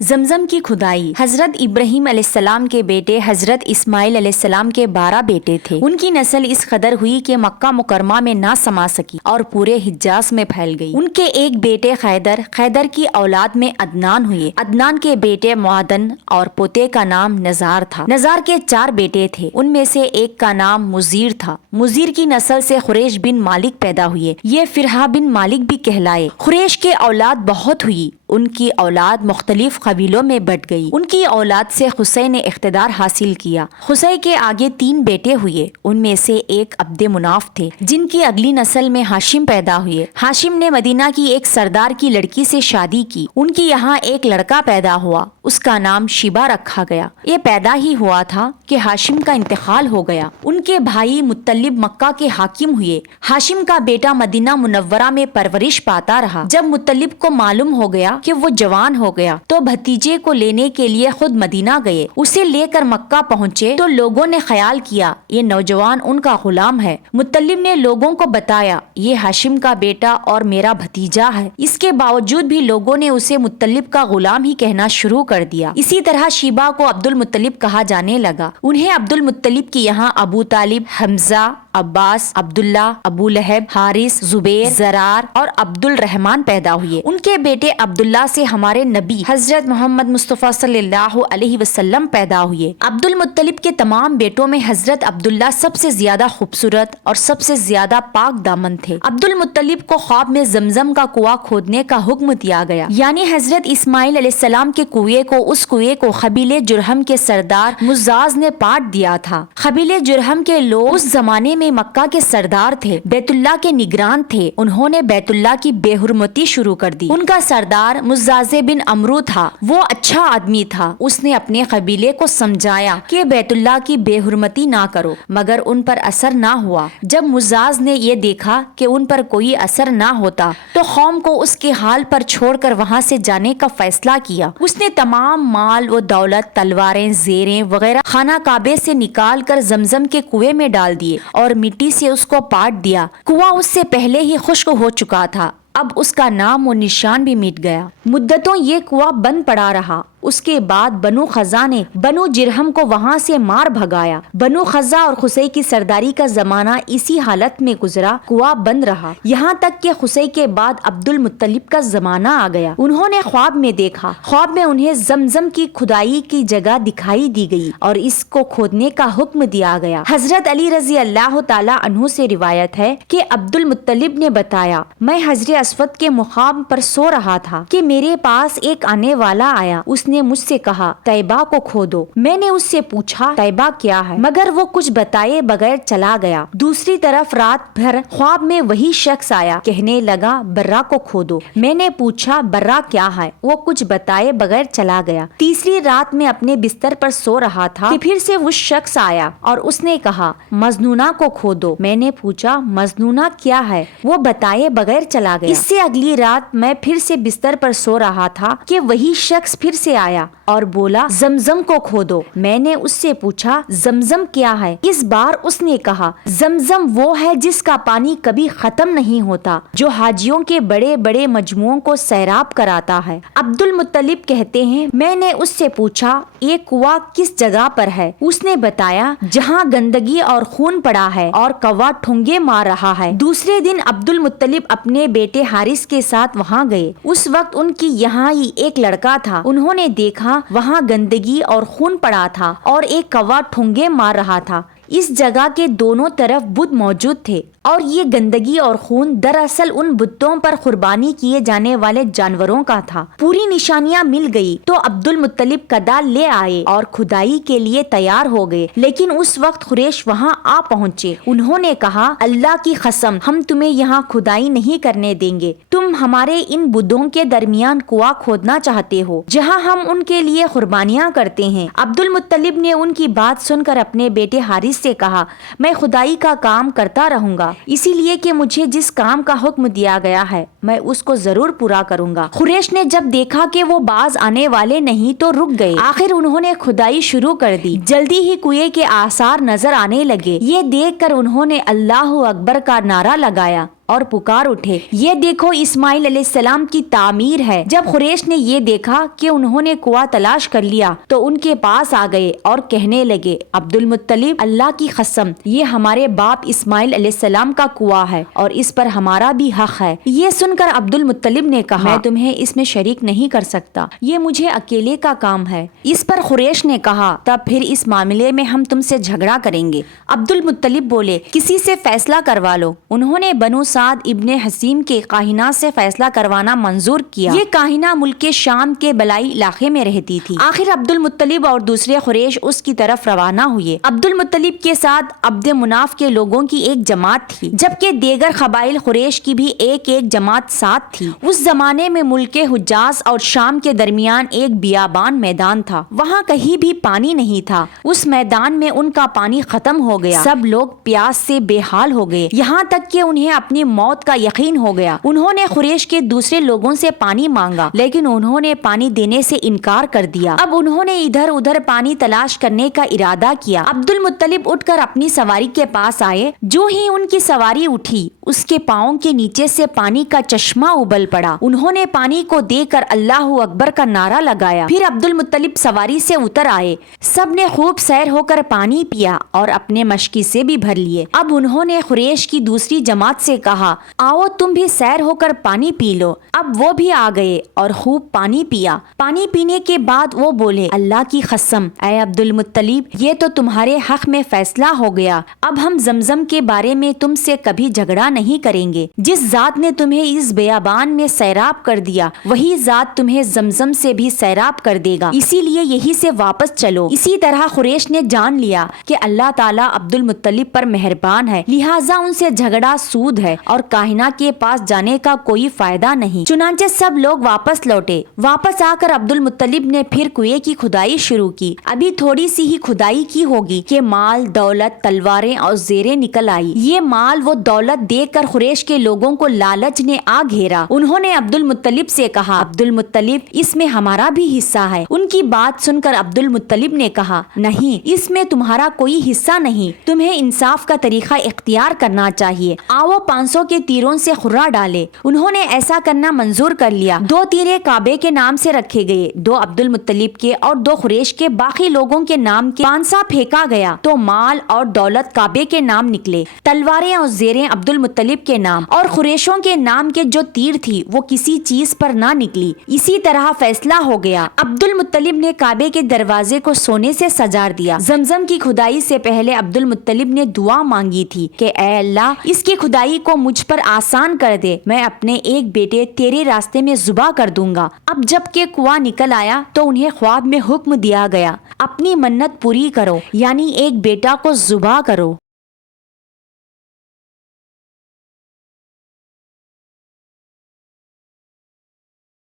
زمزم کی کھدائی۔ حضرت ابراہیم علیہ السلام کے بیٹے حضرت اسماعیل علیہ السلام کے 12 بیٹے تھے۔ ان کی نسل اس قدر ہوئی کہ مکہ مکرمہ میں نہ سما سکی اور پورے حجاز میں پھیل گئی۔ ان کے ایک بیٹے خیدر کی اولاد میں عدنان ہوئے۔ عدنان کے بیٹے معدن اور پوتے کا نام نزار تھا۔ نزار کے 4 بیٹے تھے، ان میں سے ایک کا نام مزیر تھا۔ مزیر کی نسل سے قریش بن مالک پیدا ہوئے، یہ فرحہ بن مالک بھی کہلائے۔ قریش کے اولاد بہت ہوئی، ان کی اولاد مختلف قبیلوں میں بٹ گئی۔ ان کی اولاد سے قصی نے اقتدار حاصل کیا۔ قصی کے آگے 3 بیٹے ہوئے، ان میں سے ایک عبد مناف تھے، جن کی اگلی نسل میں ہاشم پیدا ہوئے۔ ہاشم نے مدینہ کی ایک سردار کی لڑکی سے شادی کی، ان کی یہاں ایک لڑکا پیدا ہوا، اس کا نام شیبہ رکھا گیا۔ یہ پیدا ہی ہوا تھا کہ ہاشم کا انتقال ہو گیا۔ ان کے بھائی مطلب مکہ کے حاکم ہوئے۔ ہاشم کا بیٹا مدینہ منورہ میں پرورش پاتا رہا۔ جب مطلب کو معلوم ہو گیا کہ وہ جوان ہو گیا تو بھتیجے کو لینے کے لیے خود مدینہ گئے۔ اسے لے کر مکہ پہنچے تو لوگوں نے خیال کیا یہ نوجوان ان کا غلام ہے۔ مطلب نے لوگوں کو بتایا یہ ہاشم کا بیٹا اور میرا بھتیجا ہے۔ اس کے باوجود بھی لوگوں نے اسے مطلب کا غلام ہی کہنا شروع کر دیا۔ اسی طرح شیبہ کو عبد المطلب کہا جانے لگا۔ انہیں عبد المطلب کی یہاں ابو طالب، حمزہ، عباس، عبداللہ، ابو لہب، حارث، زبیر، زرار اور عبد الرحمن پیدا ہوئے۔ ان کے بیٹے عبداللہ سے ہمارے نبی حضرت محمد مصطفیٰ صلی اللہ علیہ وسلم پیدا ہوئے۔ عبد المطلب کے تمام بیٹوں میں حضرت عبداللہ سب سے زیادہ خوبصورت اور سب سے زیادہ پاک دامن تھے۔ عبد المطلب کو خواب میں زمزم کا کنواں کھودنے کا حکم دیا گیا، یعنی حضرت اسماعیل علیہ السلام کے اس کنویں کو قبیلے جرہم کے سردار مزاز نے پاٹ دیا تھا۔ قبیلے جرہم کے لوگ اس زمانے میں مکہ کے سردار تھے، بیت اللہ کے نگران تھے۔ انہوں نے بیت اللہ کی بے حرمتی شروع کر دی۔ ان کا سردار مزاز بن عمرو تھا، وہ اچھا آدمی تھا۔ اس نے اپنے قبیلے کو سمجھایا کہ بیت اللہ کی بے حرمتی نہ کرو، مگر ان پر اثر نہ ہوا۔ جب مزاز نے یہ دیکھا کہ ان پر کوئی اثر نہ ہوتا تو قوم کو اس کے حال پر چھوڑ کر وہاں سے جانے کا فیصلہ کیا۔ اس نے تمام مال و دولت، تلواریں، زیریں وغیرہ خانہ کعبے سے نکال کر زمزم کے کنویں میں ڈال دیے اور مٹی سے اس کو پاٹ دیا۔ کنواں اس سے پہلے ہی خشک ہو چکا تھا، اب اس کا نام و نشان بھی مٹ گیا۔ مدتوں یہ کنواں بند پڑا رہا۔ اس کے بعد بنو خزاع نے بنو جرہم کو وہاں سے مار بھگایا۔ بنو خزاع اور قصی کی سرداری کا زمانہ اسی حالت میں گزرا، کنواں بند رہا، یہاں تک کہ قصی کے بعد عبد المطلب کا زمانہ آ گیا۔ انہوں نے خواب میں دیکھا، خواب میں انہیں زمزم کی کھدائی کی جگہ دکھائی دی گئی اور اس کو کھودنے کا حکم دیا گیا۔ حضرت علی رضی اللہ تعالی عنہ سے روایت ہے کہ عبد المطلب نے بتایا، میں حجر اسود کے مقام پر سو رہا تھا کہ میرے پاس ایک آنے والا آیا۔ اس نے مجھ سے کہا طیبہ کو کھودو۔ میں نے اس سے پوچھا طیبہ کیا ہے، مگر وہ کچھ بتائے بغیر چلا گیا۔ دوسری طرف رات بھر خواب میں وہی شخص آیا، کہنے لگا برہ کو کھودو۔ میں نے پوچھا برہ کیا ہے، وہ کچھ بتائے بغیر چلا گیا۔ تیسری رات میں اپنے بستر پر سو رہا تھا کہ پھر سے وہ شخص آیا اور اس نے کہا مجنونہ کو کھودو۔ میں نے پوچھا مجنونہ کیا ہے، وہ بتائے بغیر چلا گیا۔ اس سے اگلی رات میں پھر سے بستر پر سو رہا تھا کہ وہی شخص پھر سے آیا اور بولا زمزم کو کھودو۔ میں نے اس سے پوچھا زمزم کیا ہے، اس بار اس نے کہا زمزم وہ ہے جس کا پانی کبھی ختم نہیں ہوتا، جو حاجیوں کے بڑے بڑے مجموعوں کو سیراب کراتا ہے۔ عبد المطلب کہتے ہیں میں نے اس سے پوچھا یہ کنواں کس جگہ پر ہے، اس نے بتایا جہاں گندگی اور خون پڑا ہے اور کوا ٹھونگے مار رہا ہے۔ دوسرے دن عبد المطلب اپنے بیٹے حارث کے ساتھ وہاں گئے۔ اس وقت ان کی یہاں ہی ایک لڑکا تھا، انہوں نے دیکھا وہاں گندگی اور خون پڑا تھا اور ایک کوا ٹھونگے مار رہا تھا۔ اس جگہ کے دونوں طرف بت موجود تھے اور یہ گندگی اور خون دراصل ان بتوں پر قربانی کیے جانے والے جانوروں کا تھا۔ پوری نشانیاں مل گئی تو عبد المطلب کدال لے آئے اور کھدائی کے لیے تیار ہو گئے، لیکن اس وقت قریش وہاں آ پہنچے۔ انہوں نے کہا اللہ کی قسم ہم تمہیں یہاں کھدائی نہیں کرنے دیں گے، تم ہمارے ان بتوں کے درمیان کنواں کھودنا چاہتے ہو جہاں ہم ان کے لیے قربانیاں کرتے ہیں۔ عبد المطلب نے ان کی بات سن کر اپنے بیٹے حارث سے کہا میں کھدائی کا کام کرتا رہوں گا، اسی لیے کہ مجھے جس کام کا حکم دیا گیا ہے میں اس کو ضرور پورا کروں گا۔ قریش نے جب دیکھا کہ وہ باز آنے والے نہیں تو رک گئے۔ آخر انہوں نے کھدائی شروع کر دی، جلدی ہی کنویں کے آثار نظر آنے لگے۔ یہ دیکھ کر انہوں نے اللہ اکبر کا نعرہ لگایا۔ اور پکار اٹھے، یہ دیکھو اسماعیل علیہ السلام کی تعمیر ہے۔ جب قریش نے یہ دیکھا کہ انہوں نے کنواں تلاش کر لیا تو ان کے پاس آ گئے اور کہنے لگے، عبد المطلب، اللہ کی قسم، یہ ہمارے باپ اسماعیل علیہ السلام کا کنواں ہے اور اس پر ہمارا بھی حق ہے۔ یہ سن کر عبد المطلب نے کہا، میں تمہیں اس میں شریک نہیں کر سکتا، یہ مجھے اکیلے کا کام ہے۔ اس پر قریش نے کہا، تب پھر اس معاملے میں ہم تم سے جھگڑا کریں گے۔ عبد المطلب بولے، کسی سے فیصلہ کروا لو۔ انہوں نے بنو سعد ابن حسیم کے کاہنہ سے فیصلہ کروانا منظور کیا۔ یہ کاہنہ ملک شام کے بلائی علاقے میں رہتی تھی۔ آخر عبد المطلب اور دوسرے قریش اس کی طرف روانہ ہوئے۔ عبد المطلب کے ساتھ عبد مناف کے لوگوں کی ایک جماعت تھی، جبکہ دیگر قبائل قریش کی بھی ایک جماعت ساتھ تھی۔ اس زمانے میں ملک حجاز اور شام کے درمیان ایک بیابان میدان تھا، وہاں کہیں بھی پانی نہیں تھا۔ اس میدان میں ان کا پانی ختم ہو گیا، سب لوگ پیاس سے بے حال ہو گئے، یہاں تک کہ انہیں اپنی موت کا یقین ہو گیا۔ انہوں نے قریش کے دوسرے لوگوں سے پانی مانگا، لیکن انہوں نے پانی دینے سے انکار کر دیا۔ اب انہوں نے ادھر ادھر پانی تلاش کرنے کا ارادہ کیا۔ عبد المطلب اٹھ کر اپنی سواری کے پاس آئے، جو ہی ان کی سواری اٹھی اس کے پاؤں کے نیچے سے پانی کا چشمہ ابل پڑا۔ انہوں نے پانی کو دیکھ کر اللہ اکبر کا نعرہ لگایا۔ پھر عبد المطلب سواری سے اتر آئے، سب نے خوب سیر ہو کر پانی پیا اور اپنے مشکی سے بھی بھر لیے۔ اب انہوں نے قریش کی دوسری جماعت سے کہا، آؤ تم بھی سیر ہو کر پانی پی لو۔ اب وہ بھی آ گئے اور خوب پانی پیا۔ پانی پینے کے بعد وہ بولے، اللہ کی قسم، اے عبد المطلب، یہ تو تمہارے حق میں فیصلہ ہو گیا۔ اب ہم زمزم کے بارے میں تم سے کبھی جھگڑا نہیں کریں گے۔ جس ذات نے تمہیں اس بیابان میں سیراب کر دیا، وہی ذات تمہیں زمزم سے بھی سیراب کر دے گا، اسی لیے یہی سے واپس چلو۔ اسی طرح قریش نے جان لیا کہ اللہ تعالیٰ عبد المطلب پر مہربان ہے، لہٰذا ان سے جھگڑا سود ہے اور کاہنہ کے پاس جانے کا کوئی فائدہ نہیں۔ چنانچہ سب لوگ واپس لوٹے۔ واپس آ کر عبد المطلب نے پھر کنویں کی کھدائی شروع کی۔ ابھی تھوڑی سی ہی کھدائی کی ہوگی کہ مال، دولت، تلواریں اور زیریں نکل آئی۔ یہ مال و دولت دیکھ کر قریش کے لوگوں کو لالچ نے آ گھیرا۔ انہوں نے عبد المطلب سے کہا، عبد المطلب، اس میں ہمارا بھی حصہ ہے۔ ان کی بات سن کر عبد المطلب نے کہا، نہیں، اس میں تمہارا کوئی حصہ نہیں، تمہیں انصاف کا طریقہ اختیار کرنا چاہیے۔ آؤ 500 کے تیروں سے خرہ ڈالے۔ انہوں نے ایسا کرنا منظور کر لیا۔ 2 تیرے کعبے کے نام سے رکھے گئے، 2 عبد المطلب کے اور 2 قریش کے، باقی لوگوں کے نام کے 500 پھینکا گیا تو مال اور دولت کعبے کے نام نکلے، تلواریں اور زیریں عبد المطلب کے نام، اور قریشوں کے نام کے جو تیر تھی وہ کسی چیز پر نہ نکلی۔ اسی طرح فیصلہ ہو گیا۔ عبد المطلب نے کعبے کے دروازے کو سونے سے سجا دیا۔ زمزم کی کھدائی سے پہلے عبد المطلب نے دعا مانگی تھی کہ اے اللہ، اس کی کھدائی کو مجھ پر آسان کر دے، میں اپنے ایک بیٹے تیرے راستے میں ذبح کر دوں گا۔ اب جب کہ کنواں نکل آیا تو انہیں خواب میں حکم دیا گیا، اپنی منت پوری کرو، یعنی ایک بیٹا کو ذبح کرو۔